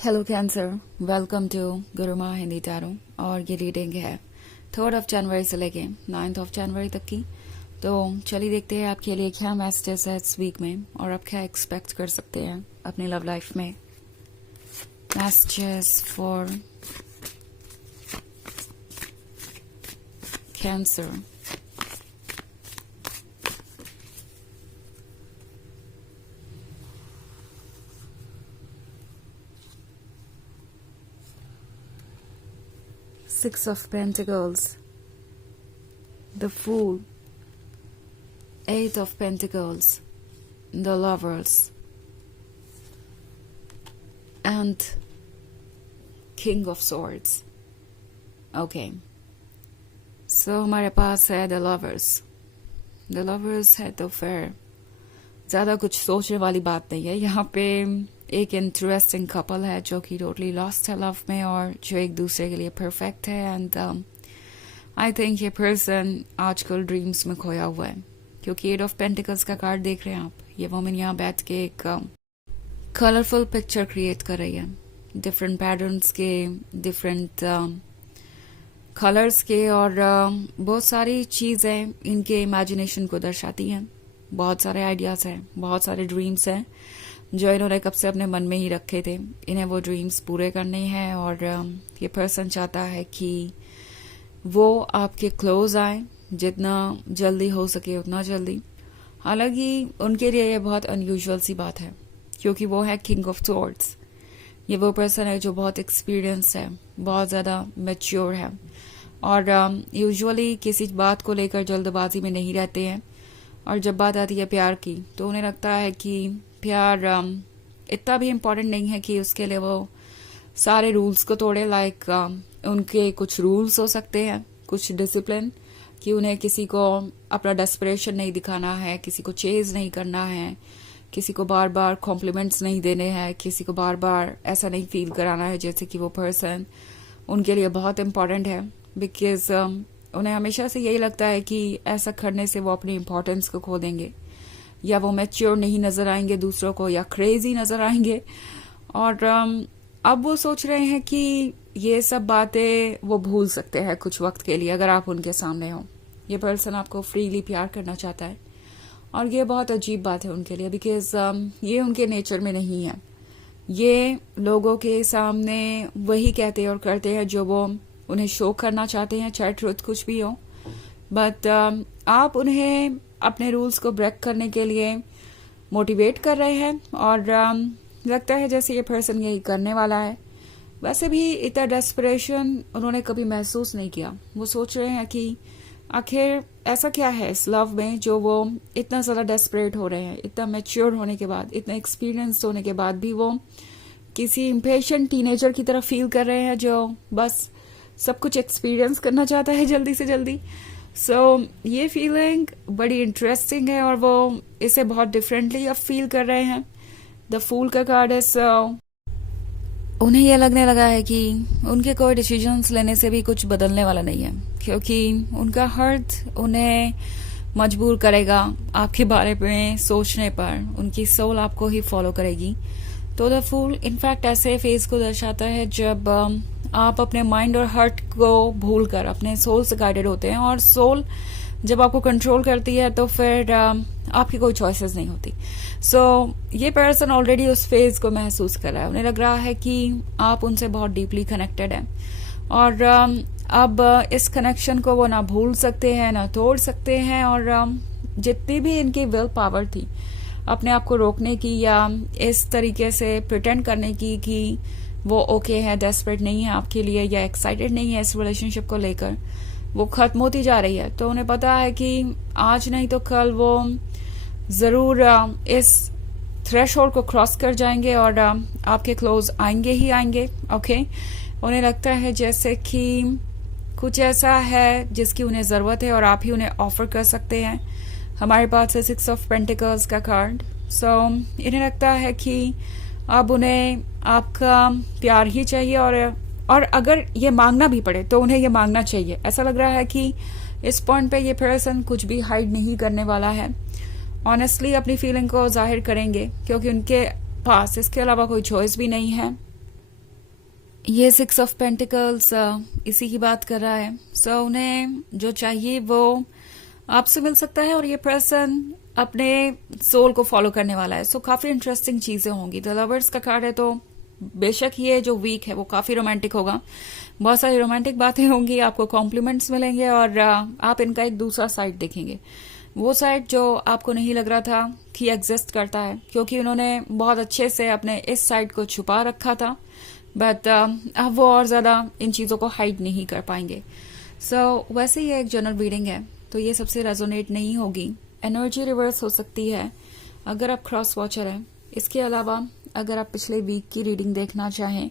Hello cancer, welcome to Gurumaa Hindi tarot. और ये reading है 3 जनवरी से लेके 9 जनवरी तक की। तो चलिए देखते हैं आपके लिए क्या मैसेजेस है इस वीक में और आप क्या एक्सपेक्ट कर सकते हैं अपनी लव लाइफ में। Messages for cancer. Six of Pentacles, the Fool, Eight of Pentacles, the Lovers, and King of Swords. Okay, so हमारे पास है The Lovers. The Lovers है तो फिर ज़्यादा कुछ सोचने वाली बात नहीं है। यहाँ पे एक इंटरेस्टिंग कपल है जो कि टोटली लॉस्ट है लव में और जो एक दूसरे के लिए परफेक्ट है। एंड आई थिंक ये पर्सन आजकल ड्रीम्स में खोया हुआ है, क्योंकि 8 ऑफ पेंटिकल्स का कार्ड देख रहे हैं आप। ये वुमन यहाँ बैठ के एक कलरफुल पिक्चर क्रिएट कर रही है, डिफरेंट पैटर्न्स के, डिफरेंट कलर्स के, और बहुत सारी चीज़ें इनके इमेजिनेशन को दर्शाती हैं। बहुत सारे आइडियाज़ हैं, बहुत सारे ड्रीम्स हैं जो इन्होंने कब से अपने मन में ही रखे थे। इन्हें वो ड्रीम्स पूरे करने हैं और ये पर्सन चाहता है कि वो आपके क्लोज आए, जितना जल्दी हो सके उतना जल्दी। हालांकि उनके लिए ये बहुत अनयूजुअल सी बात है, क्योंकि वो है किंग ऑफ स्वॉर्ड्स। ये वो पर्सन है जो बहुत एक्सपीरियंस है, बहुत ज़्यादा मैच्योर है और यूजुअली किसी बात को लेकर जल्दबाजी में नहीं रहते हैं। और जब बात आती है प्यार की तो उन्हें लगता है कि प्यार इतना भी इम्पोर्टेंट नहीं है कि उसके लिए वो सारे रूल्स को तोड़े। लाइक उनके कुछ रूल्स हो सकते हैं, कुछ डिसिप्लिन, कि उन्हें किसी को अपना डेस्परेशन नहीं दिखाना है, किसी को चेज नहीं करना है, किसी को बार बार कॉम्प्लीमेंट्स नहीं देने हैं, किसी को बार बार ऐसा नहीं फील कराना है जैसे कि वो पर्सन उनके लिए बहुत इम्पोर्टेंट है। बिकॉज उन्हें हमेशा से यही लगता है कि ऐसा करने से वो अपनी इम्पोर्टेंस को खो देंगे, या वो मैच्योर नहीं नजर आएंगे दूसरों को, या क्रेजी नजर आएंगे। और अब वो सोच रहे हैं कि ये सब बातें वो भूल सकते हैं कुछ वक्त के लिए अगर आप उनके सामने हो। ये पर्सन आपको फ्रीली प्यार करना चाहता है और ये बहुत अजीब बात है उनके लिए, बिकॉज ये उनके नेचर में नहीं है। ये लोगों के सामने वही कहते और करते हैं जो वो उन्हें शो करना चाहते हैं, चाहे ट्रुथ कुछ भी हो। बट आप उन्हें अपने रूल्स को ब्रेक करने के लिए मोटिवेट कर रहे हैं और लगता है जैसे ये पर्सन यही करने वाला है। वैसे भी इतना डेस्परेशन उन्होंने कभी महसूस नहीं किया। वो सोच रहे हैं कि आखिर ऐसा क्या है इस लव में जो वो इतना ज़्यादा डेस्परेट हो रहे हैं। इतना मैच्योर होने के बाद, इतना एक्सपीरियंस होने के बाद भी वो किसी इम्पेशेंट टीनेजर की तरह फील कर रहे हैं जो बस सब कुछ एक्सपीरियंस करना चाहता है जल्दी से जल्दी। सो ये फीलिंग बड़ी इंटरेस्टिंग है और वो इसे बहुत डिफरेंटली अब फील कर रहे हैं। द फूल का कार्ड है। सो उन्हें यह लगने लगा है कि उनके कोई डिसीजंस लेने से भी कुछ बदलने वाला नहीं है, क्योंकि उनका हर्ट उन्हें मजबूर करेगा आपके बारे में सोचने पर। उनकी सोल आपको ही फॉलो करेगी। तो द फूल इनफैक्ट ऐसे फेज को दर्शाता है जब आप अपने माइंड और हार्ट को भूलकर अपने सोल से गाइडेड होते हैं, और सोल जब आपको कंट्रोल करती है तो फिर आपकी कोई चॉइसेस नहीं होती। सो ये पर्सन ऑलरेडी उस फेज को महसूस कर रहा है। उन्हें लग रहा है कि आप उनसे बहुत डीपली कनेक्टेड हैं और अब इस कनेक्शन को वो ना भूल सकते हैं ना तोड़ सकते हैं। और जितनी भी इनकी विल पावर थी अपने आप को रोकने की या इस तरीके से प्रिटेंड करने की कि वो ओके है, डेस्परेट नहीं है आपके लिए या एक्साइटेड नहीं है इस रिलेशनशिप को लेकर, वो खत्म होती जा रही है। तो उन्हें पता है कि आज नहीं तो कल वो जरूर इस थ्रेशहोल्ड को क्रॉस कर जाएंगे और आपके क्लोज आएंगे ही आएंगे। ओके, उन्हें लगता है जैसे कि कुछ ऐसा है जिसकी उन्हें जरूरत है और आप ही उन्हें ऑफर कर सकते हैं। हमारे पास है 6 ऑफ पेंटिकल्स का कार्ड। सो इन्हें लगता है कि अब उन्हें आपका प्यार ही चाहिए और अगर ये मांगना भी पड़े तो उन्हें ये मांगना चाहिए। ऐसा लग रहा है कि इस पॉइंट पे ये पर्सन कुछ भी हाइड नहीं करने वाला है, ऑनेस्टली अपनी फीलिंग को जाहिर करेंगे, क्योंकि उनके पास इसके अलावा कोई चॉइस भी नहीं है। ये 6 ऑफ पेंटिकल्स इसी की बात कर रहा है. सो उन्हें जो चाहिए वो आपसे मिल सकता है और ये पर्सन अपने सोल को फॉलो करने वाला है. सो काफी इंटरेस्टिंग चीजें होंगी. द लवर्स का कार्ड है तो बेशक ये जो वीक है वो काफी रोमांटिक होगा. बहुत सारी रोमांटिक बातें होंगी, आपको कॉम्प्लीमेंट्स मिलेंगे और आप इनका एक दूसरा साइड देखेंगे. वो साइड जो आपको नहीं लग रहा था कि एग्जिस्ट करता है, क्योंकि उन्होंने बहुत अच्छे से अपने इस साइड को छुपा रखा था. बट अब वो और ज्यादा इन चीजों को हाइड नहीं कर पाएंगे. सो वैसे ये एक जनरल रीडिंग है तो ये सबसे रेजोनेट नहीं होगी. एनर्जी रिवर्स हो सकती है अगर आप क्रॉस वॉचर हैं. इसके अलावा अगर आप पिछले वीक की रीडिंग देखना चाहें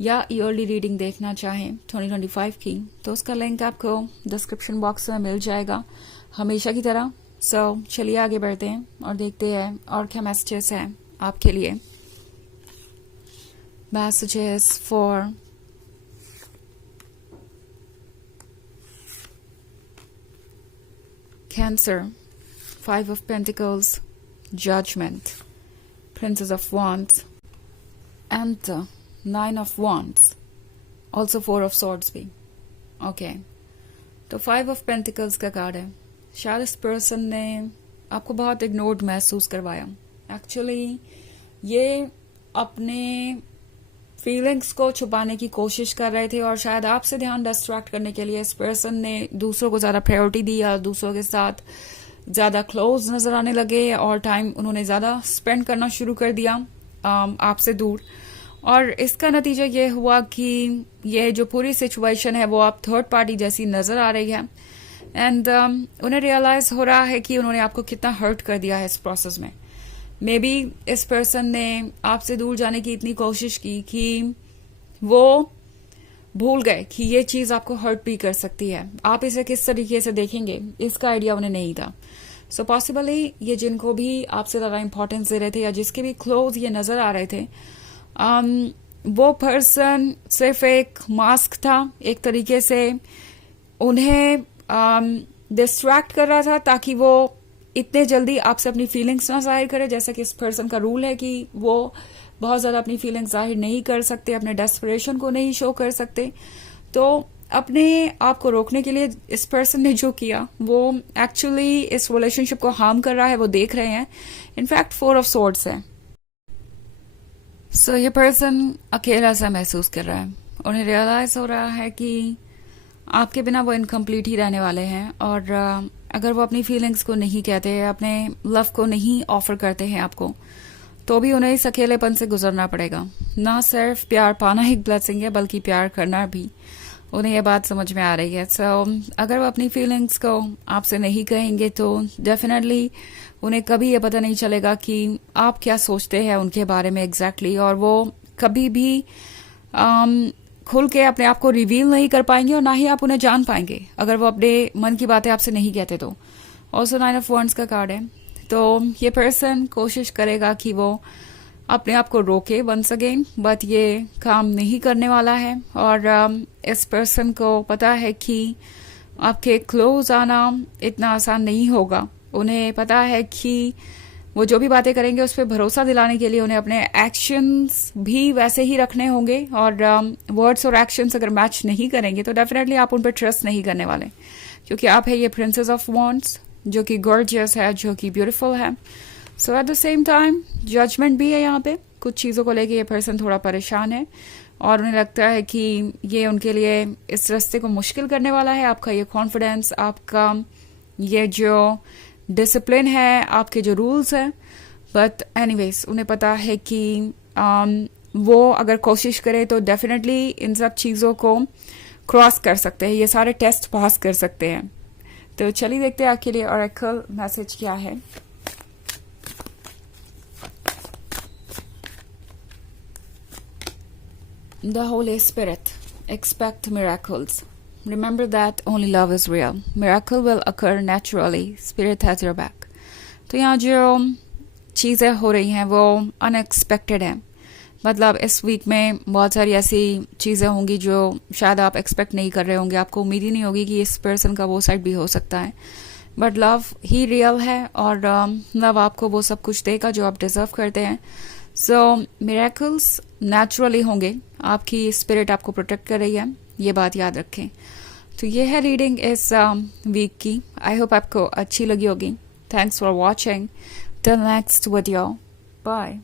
या ईयरली रीडिंग देखना चाहें 2025 की, तो उसका लिंक आपको डिस्क्रिप्शन बॉक्स में मिल जाएगा हमेशा की तरह. सो चलिए आगे बढ़ते हैं और देखते हैं और क्या मैसेजेस हैं आपके लिए. Messages for cancer. 5 of Pentacles, Judgment, Princess of Wands, and 9 of Wands. Also 4 of Swords भी. ओके, तो 5 of Pentacles का कार्ड है. शायद इस पर्सन ने आपको बहुत इग्नोर्ड महसूस करवाया. एक्चुअली ये अपने फीलिंग्स को छुपाने की कोशिश कर रहे थे और शायद आपसे ध्यान डिस्ट्रैक्ट करने के लिए इस पर्सन ने दूसरों को ज्यादा प्रायोरिटी दी या दूसरों के साथ ज्यादा क्लोज नजर आने लगे और टाइम उन्होंने ज्यादा स्पेंड करना शुरू कर दिया आपसे दूर. और इसका नतीजा ये हुआ कि ये जो पूरी सिचुएशन है वो आप थर्ड पार्टी जैसी नजर आ रही है. एंड उन्हें रियलाइज हो रहा है कि उन्होंने आपको कितना हर्ट कर दिया है इस प्रोसेस में. मे बी इस पर्सन ने आपसे दूर जाने की इतनी कोशिश की कि वो भूल गए कि ये चीज आपको हर्ट भी कर सकती है. आप इसे किस तरीके से देखेंगे इसका आइडिया उन्हें नहीं था. सो पॉसिबली ये जिनको भी आपसे ज्यादा इंपॉर्टेंस दे रहे थे या जिसके भी क्लोज ये नजर आ रहे थे, वो पर्सन सिर्फ एक मास्क था. एक तरीके से उन्हें डिस्ट्रैक्ट कर रहा था ताकि वो इतने जल्दी आपसे अपनी फीलिंग्स ना जाहिर करे. जैसा कि इस पर्सन का रूल है कि वो बहुत ज्यादा अपनी फीलिंग्स जाहिर नहीं कर सकते, अपने डेस्परेशन को नहीं शो कर सकते. तो अपने आप को रोकने के लिए इस पर्सन ने जो किया वो एक्चुअली इस रिलेशनशिप को हार्म कर रहा है. वो देख रहे हैं. इनफैक्ट 4 of Swords है. सो ये पर्सन अकेला सा महसूस कर रहा है. उन्हें रियलाइज हो रहा है कि आपके बिना वो इनकम्प्लीट ही रहने वाले हैं. और अगर वो अपनी फीलिंग्स को नहीं कहते, अपने लव को नहीं ऑफर करते हैं आपको, तो भी उन्हें इस अकेलेपन से गुजरना पड़ेगा. ना सिर्फ प्यार पाना एक ब्लेसिंग है बल्कि प्यार करना भी. उन्हें ये बात समझ में आ रही है. सो अगर वो अपनी फीलिंग्स को आपसे नहीं कहेंगे तो डेफिनेटली उन्हें कभी ये पता नहीं चलेगा कि आप क्या सोचते हैं उनके बारे में एग्जैक्टली. और वो कभी भी खुल के अपने आप को रिवील नहीं कर पाएंगे और ना ही आप उन्हें जान पाएंगे अगर वो अपने मन की बातें आपसे नहीं कहते तो. ऑल्सो 9 of Wands का कार्ड है. तो ये पर्सन कोशिश करेगा कि वो अपने आप को रोके वंस अगेन, बट ये काम नहीं करने वाला है. और इस पर्सन को पता है कि आपके क्लोज आना इतना आसान नहीं होगा. उन्हें पता है कि वो जो भी बातें करेंगे उस पर भरोसा दिलाने के लिए उन्हें अपने एक्शंस भी वैसे ही रखने होंगे. और वर्ड्स और एक्शंस अगर मैच नहीं करेंगे तो डेफिनेटली आप उन पर ट्रस्ट नहीं करने वाले, क्योंकि आप है ये प्रिंसेस ऑफ वॉन्ड्स जो कि गॉर्जियस है, जो कि ब्यूटीफुल है. So at the same time judgment भी है यहाँ पे. कुछ चीजों को लेके ये पर्सन थोड़ा परेशान है और उन्हें लगता है कि ये उनके लिए इस रास्ते को मुश्किल करने वाला है. आपका ये कॉन्फिडेंस, आपका ये जो डिसिप्लिन है, आपके जो रूल्स हैं. बट एनीवेज उन्हें पता है कि वो अगर कोशिश करे तो डेफिनेटली इन सब चीज़ों को क्रॉस कर सकते हैं, ये सारे टेस्ट पास कर सकते हैं. तो चलिए देखते हैं आपके लिए ऑरेकल मैसेज क्या है. The Holy Spirit, expect miracles. Remember that only love is real. Miracle will occur naturally. Spirit has your back. तो यहाँ जो चीज़ें हो रही हैं वो अनएक्सपेक्टेड हैं. मतलब इस वीक में बहुत सारी ऐसी चीज़ें होंगी जो शायद आप एक्सपेक्ट नहीं कर रहे होंगे. आपको उम्मीद ही नहीं होगी कि इस पर्सन का वो साइड भी हो सकता है. बट लव ही रियल है और लव आपको वो सब कुछ देगा जो आप डिजर्व करते हैं. सो मिरेकल्स नेचुरली होंगे, आपकी स्पिरिट आपको प्रोटेक्ट कर रही है, ये बात याद रखें। तो ये है रीडिंग इस वीक की। आई होप आपको अच्छी लगी होगी। Thanks for watching. Till next video, bye.